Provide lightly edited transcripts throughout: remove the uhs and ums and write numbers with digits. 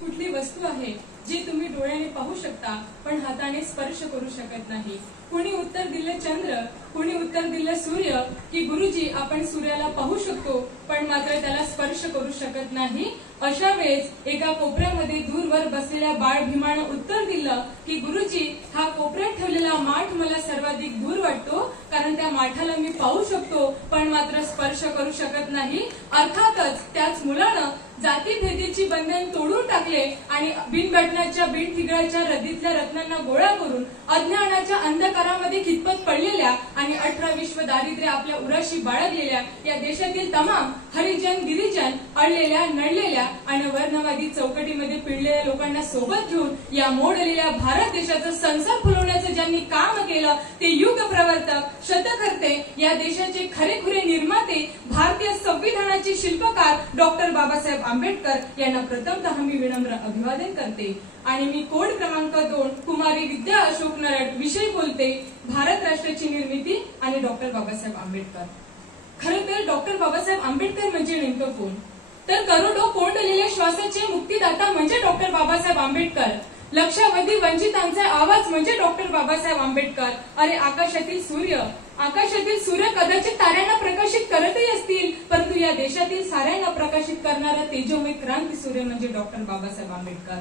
कुठली वस्तू आहे जी तुम्ही डोळ्याने पाहू शकता पण हाताने स्पर्श करू शकत नाही? कुणी उत्तर दिलं चंद्र, कुणी उत्तर दिलं सूर्य, की गुरुजी आपण सूर्याला पाहू शकतो पण मात्र त्याला स्पर्श करू शकत नाही. अशा वेळेस एका कोपऱ्यामध्ये दूरवर बसलेल्या बाळ भीमानं उत्तर दिलं की गुरुजी हा कोपऱ्यात ठेवलेला माठ मला सर्वाधिक दूर वाटतो कारण त्या माठाला मी पाहू शकतो पण मात्र स्पर्श करू शकत नाही. अर्थातच त्याच मुलानं जातीभेदीची बंधन तोडून टाकले आणि बिनबटनाच्या बिनठिगळाच्या रद्दीतल्या रत्नांना गोळा करून अज्ञानाच्या अंधकारामध्ये खितपत पडलेल्या आणि 18 विश्व दारिद्र्य आपल्या उराशी बाळगलेल्या या देशातील तमाम हरिजन गिरिजन अडलेल्या नडलेल्या आणि वर्णवादी चौकटीमध्ये पिळलेल्या लोकांना सोबत घेऊन या मोडलेल्या भारत देशाचं संसार फुलवण्याचं ज्यांनी काम केलं ते युग प्रवर्तक शतकर्ते या देशाचे खरेखुरे निर्माते भारतीय संविधानाचे शिल्पकार डॉक्टर बाबासाहेब आंबेडकर यांना प्रथमतः मी विनम्र अभिवादन करते. आणि मी कोड क्रमांक 2 कुमारी विद्या अशोक नरड विषयी बोलते. भारत राष्ट्राची निर्मिती आणि डॉक्टर बाबासाहेब आंबेडकर. खरं तर डॉक्टर बाबासाहेब आंबेडकर म्हणजे नेमकं कोण? तर करोडो कोंडलेल्या श्वासाचे मुक्तीदाता म्हणजे डॉक्टर बाबासाहेब आंबेडकर. लक्षावधी वंचितांचा आवाज म्हणजे डॉक्टर बाबासाहेब आंबेडकर. अरे आकाशातील सूर्य कदाचित ताऱ्यांना प्रकाशित करतही असतील परंतु या देशातील साऱ्यांना प्रकाशित करणारा तेजोमय क्रांती सूर्य म्हणजे डॉक्टर बाबासाहेब आंबेडकर.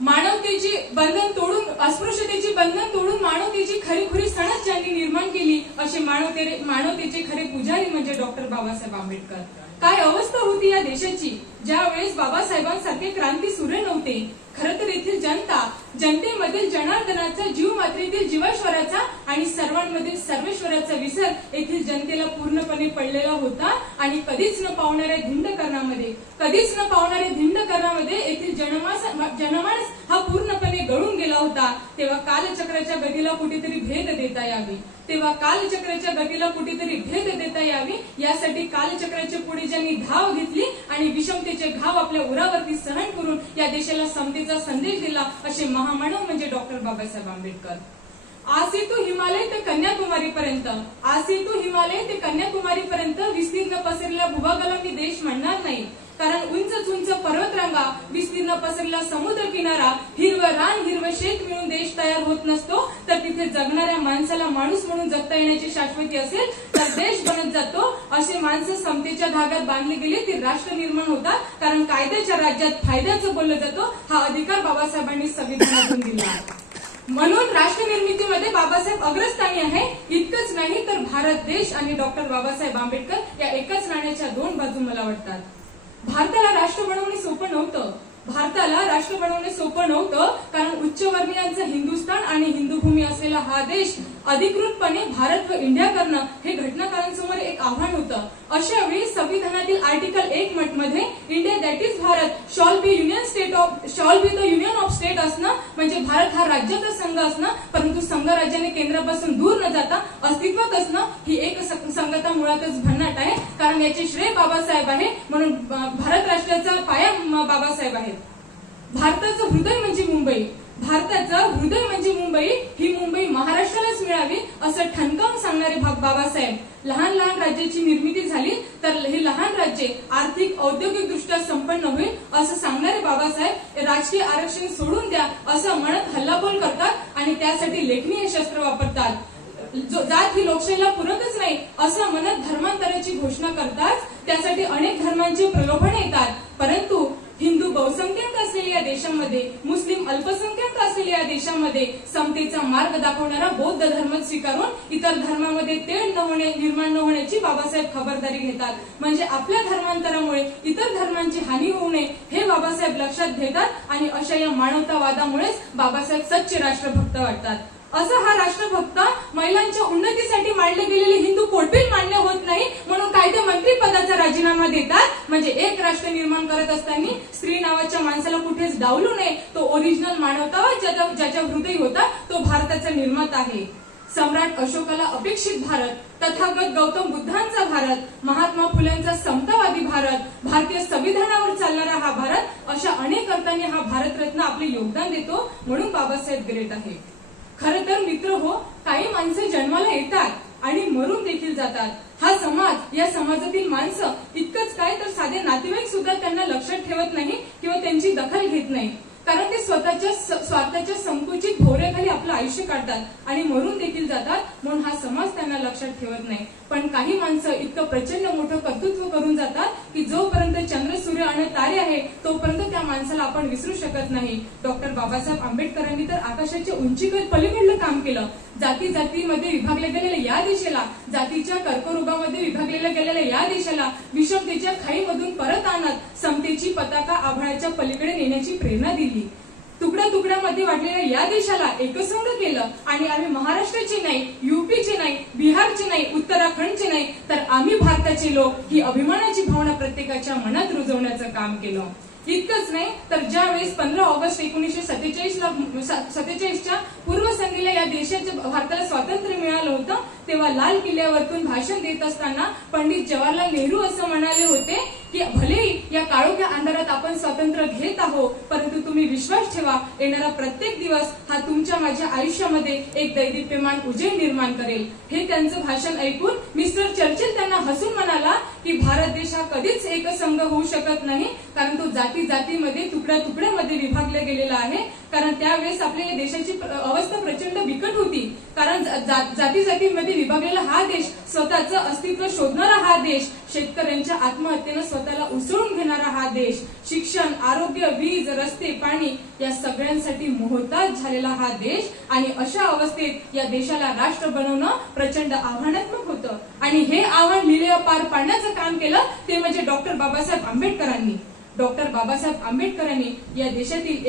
मानवतेची बंधन तोडून अस्पृश्यतेची बंधन तोडून मानवतेची खरीखुरी सणच ज्यांनी निर्माण केली असे मानवतेचे खरे पुजारी म्हणजे डॉक्टर बाबासाहेब आंबेडकर. काय अवस्था होती या देशाची ज्या वेळेस बाबासाहेबांसारखे क्रांती सूर्य नव्हते. खरं तर येथील जनतेमधील जनार्दनाचा जीव मात्रेतील जीवेश्वराचा आणि सर्वांमधील सर्वेश्वराचा विसर येथील जनतेला पूर्णपणे पडलेला होता आणि कधीच न पावणाऱ्या धिंडकरणामध्ये येथील जनमानस हा पूर्णपणे गळून गेला होता. तेव्हा कालचक्राच्या गतीला कुठेतरी भेद देता यावी यासाठी कालचक्राच्या पुढे ज्यांनी धाव घेतली आणि विषमतेचे घाव आपल्या उरावरती सहन करून या देशाला समतेचा संदेश दिला असे महामानव म्हणजे डॉक्टर बाबासाहेब आंबेडकर. आसे तो हिमालय ते कन्याकुमारीपर्यंत विस्तीर्ण पसरलेल्या भूभागाला मी देश म्हणणार नाही कारण उंच पर्वतरांगा विस्तीर्ण पसरलेला समुद्र किनारा हिरवं रान हिरवं शेत मिळून देश तयार होत नसतो तर तिथे जगणाऱ्या माणसाला माणूस म्हणून जगता येण्याची शाश्वती असेल तर देश बनत जातो. असे माणसं समतेच्या धाग्यात बांधले गेले ते राष्ट्र निर्माण होतात कारण कायद्याच्या राज्यात फायद्याचं बोललं जातो हा अधिकार बाबासाहेबांनी संविधानातून दिला. म्हणून राष्ट्र निर्मितीमध्ये बाबासाहेब अग्रस्थानी आहे. इतकंच नाही तर भारत देश आणि डॉक्टर बाबासाहेब आंबेडकर या एकाच नाण्याच्या दोन बाजू मला वाटतात. भारताला राष्ट्र बनवणे सोपं नव्हतं कारण उच्चवर्णीयांचं हिंदुस्थान आणि हिंदुभूमी असलेला हा देश अधिकृतपणे भारत व इंडिया करणं हे घटनाकारांसमोर एक आव्हान होतं. अशा वेळी संविधानातील आर्टिकल 1 मध्ये India that is Bharat shawl be the union of state असणं म्हणजे भारत हा राज्याचा संघ असणं परंतु संघराज्याने केंद्रापासून दूर न जाता अस्तित्वात असणं ही एक संगता मुळातच भन्नाट आहे कारण याचे श्रेय बाबासाहेब आहे म्हणून भारत राष्ट्राचा पाया बाबासाहेब आहेत. भारताचं हृदय म्हणजे मुंबई ही मुंबई महाराष्ट्रालाच मिळावी असं ठणकावून सांगणारे बाबासाहेब. लहान राज्याची निर्मिती झाली तर हे लहान राज्य आर्थिक औद्योगिक दृष्ट्या संपन्न होईल असं सांगणारे बाबासाहेब राजकीय आरक्षण सोडून द्या असं म्हणत हल्लाबोल करतात आणि त्यासाठी लेखनीय शस्त्र वापरतात. जात ही लोकशाहीला पुरतच नाही असं म्हणत धर्मांतराची घोषणा करतात. त्यासाठी अनेक धर्मांचे प्रलोभन येतात परंतु हिंदू बहुसंख्याक असलेल्या या देशामध्ये मुस्लिम अल्पसंख्याक असलेल्या या देशामध्ये समतेचा मार्ग दाखवणारा बौद्ध धर्म स्वीकारून इतर धर्मामध्ये तेढ निर्माण न होण्याची बाबासाहेब खबरदारी घेतात. म्हणजे आपल्या धर्मांतरामुळे इतर धर्मांची हानी होऊ नये हे बाबासाहेब लक्षात घेतात आणि अशा या मानवतावादामुळेच बाबासाहेब सच्चे राष्ट्रभक्त वाटतात. असा हा राष्ट्रभक्त महिलांच्या उन्नतीसाठी मांडले गेलेले हिंदू कोडबिल मान्य होत नाही म्हणून कायदे मंत्री पदाचा राजीनामा देतात. म्हणजे एक राष्ट्र निर्माण करत असताना स्त्री नावाच्या माणसाला कुठेच डावलू नये तो ओरिजिनल मानवतावाद ज्याच्या हृदयी होता तो भारताचा निर्माता आहे. सम्राट अशोकाला अपेक्षित भारत, तथागत गौतम बुद्धांचा भारत, महात्मा फुलेंचा समतावादी भारत, भारतीय संविधानावर चालणारा हा भारत अशा अनेक अर्थाने हा भारतरत्न आपले योगदान देतो म्हणून बाबासाहेब ग्रेट आहे. खरं तर मित्र हो काही माणसं जन्माला येतात आणि मरून देखील जातात. हा समाज या समाजातील माणसं इतकंच काय तर साधे नातेवाईक सुद्धा त्यांना लक्षात ठेवत नाही किंवा त्यांची दखल घेत नाही, कारण ते स्वतःच्या स्वार्थाच्या संकुचित भोवऱ्याखाली आपलं आयुष्य काढतात आणि मरून देखील जातात, म्हणून हा समाज त्यांना लक्षात ठेवत नाही. पण काही माणसं इतकं प्रचंड मोठं कर्तृत्व करून जातात की जोपर्यंत चंद्र, सूर्य आणि तारे आहे तोपर्यंत त्या माणसाला आपण विसरू शकत नाही. डॉक्टर बाबासाहेब आंबेडकरांनी तर आकाशाच्या उंचीकडे पलीकडलं काम केलं. जाती जातीमध्ये विभागल्या गेलेल्या या देशाला, जातीच्या कर्करोगामध्ये विभागलेल्या गेलेल्या या देशाला विषमतेच्या खाईमधून परत आणत समतेची पताका आभाळाच्या पलीकडे नेण्याची प्रेरणा दिली. तुकड्या तुकड्यामध्ये वाटलेल्या या देशाला एकसंघ केलं आणि आम्ही महाराष्ट्राचे नाही, यूपीचे नाही, बिहारचे नाही, उत्तराखंडचे नाही, तर आम्ही भारताचे लोक ही अभिमानाची भावना प्रत्येकाच्या मनात रुजवण्याचं काम केलं. इतकंच नाही तर ज्यावेळेस 15 ऑगस्ट 1947च्या पूर्वसंध्येला या देशाच्या भारताला स्वातंत्र्य मिळालं होतं, तेव्हा लाल किल्ल्यावरतून भाषण देत असताना पंडित जवाहरलाल नेहरू असं म्हणाले होते की भलेही या काळोख्या अंधारात आपण स्वातंत्र्य घेत आहोत, परंतु तुम्ही विश्वास ठेवा, येणारा प्रत्येक दिवस हा तुमच्या माझ्या आयुष्यामध्ये एक दैदिप्यमान उजेड निर्माण करेल. हे त्यांचं भाषण ऐकून मिस्टर चर्चिल त्यांना हसून म्हणाला की भारत देश हा कधीच एकसंघ होऊ शकत नाही, कारण तो जाती जातीमध्ये तुकड्या तुकड्यामध्ये विभागला गेलेला आहे. कारण त्यावेळेस आपल्या देशाची अवस्था प्रचंड बिकट होती, कारण जाती जातीमध्ये विभागलेला हा देश, स्वतःचं अस्तित्व शोधणारा हा देश, शेतकऱ्यांच्या आत्महत्येनं स्वतःला उसळून घेणारा हा देश, शिक्षण, आरोग्य, वीज, रस्ते, पाणी या सगळ्यांसाठी मोहताज झालेला हा देश. आणि अशा अवस्थेत या देशाला राष्ट्र बनवणं प्रचंड आव्हानात्मक होतं आणि हे आव्हान लिहिलेलं पार पाडण्याचं काम केलं ते म्हणजे डॉक्टर बाबासाहेब आंबेडकरांनी. डॉक्टर बाबासाहेब आंबेडकरांनी या देशातील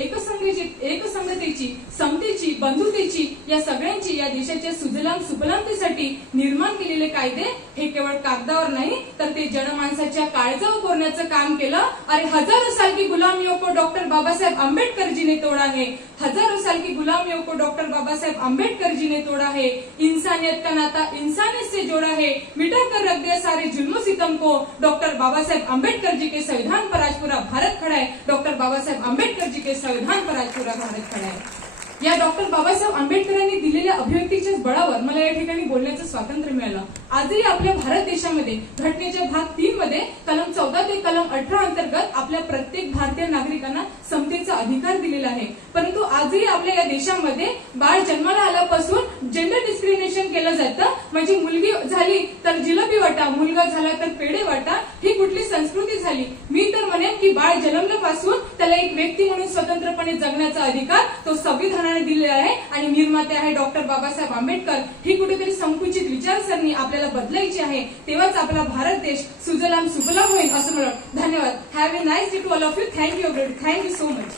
एकसंघतेची, समतेची, बंधुतेची, या सगळ्यांची या देशाच्या सुजलाम सुफलामतेसाठी निर्माण केलेले कायदे हे केवळ कागदावर नाही तर ते जनमानसाच्या काळजावर कोरण्याचं काम केलं. अरे हजारो साल की गुलामियों को डॉक्टर बाबासाहेब आंबेडकर जी ने तोड़ा है, हजारों साल की गुलामियों को डॉक्टर बाबासाहेब आंबेडकर जी ने तोड़ा है, इंसानियत का नाता इंसानियत से जोड़ा है, मिटा कर रख दिया सारे जुल्म सितम को, डॉक्टर बाबासाहेब आंबेडकर जी के संविधान पर आज पूरा भारत खड़ा है. डॉक्टर बाबासाहेब आंबेडकर जी के संविधान पर आज पूरा भारत खड़ा है. या डॉक्टर बाबासाहेब आंबेडकरांनी दिलेल्या अभिव्यक्तीच्या बळावर मला या ठिकाणी बोलण्याचं स्वातंत्र्य मिळालं. आजही आपल्या भारत देशामध्ये घटनेच्या भाग 3 मध्ये कलम 14 ते कलम 18 अंतर्गत आपल्या प्रत्येक भारतीय नागरिकांना समतेचा अधिकार दिलेला आहे. परंतु आजही आपल्या या देशामध्ये बाळ जन्माला आल्यापासून जेंडर डिस्क्रिमिनेशन केलं जातं. म्हणजे मुलगी झाली तर जिलेबी वाटा, मुलगा झाला तर पेढे वाटा, ही कुठली संस्कृती झाली? मी तर म्हणेन की बाळ जन्मल्यापासून त्याला एक व्यक्ती म्हणून स्वतंत्रपणे जगण्याचा अधिकार तो संविधानाने दिलेला आहे आणि निर्माते आहे डॉक्टर बाबासाहेब आंबेडकर. ही कुठेतरी संकुचित विचारसरणी आपल्याला बदलायची आहे, तेव्हाच आपला भारत देश सुजलाम सुफलाम होईल असं म्हणून. धन्यवाद. Have a nice day to all of you. Thank you so much.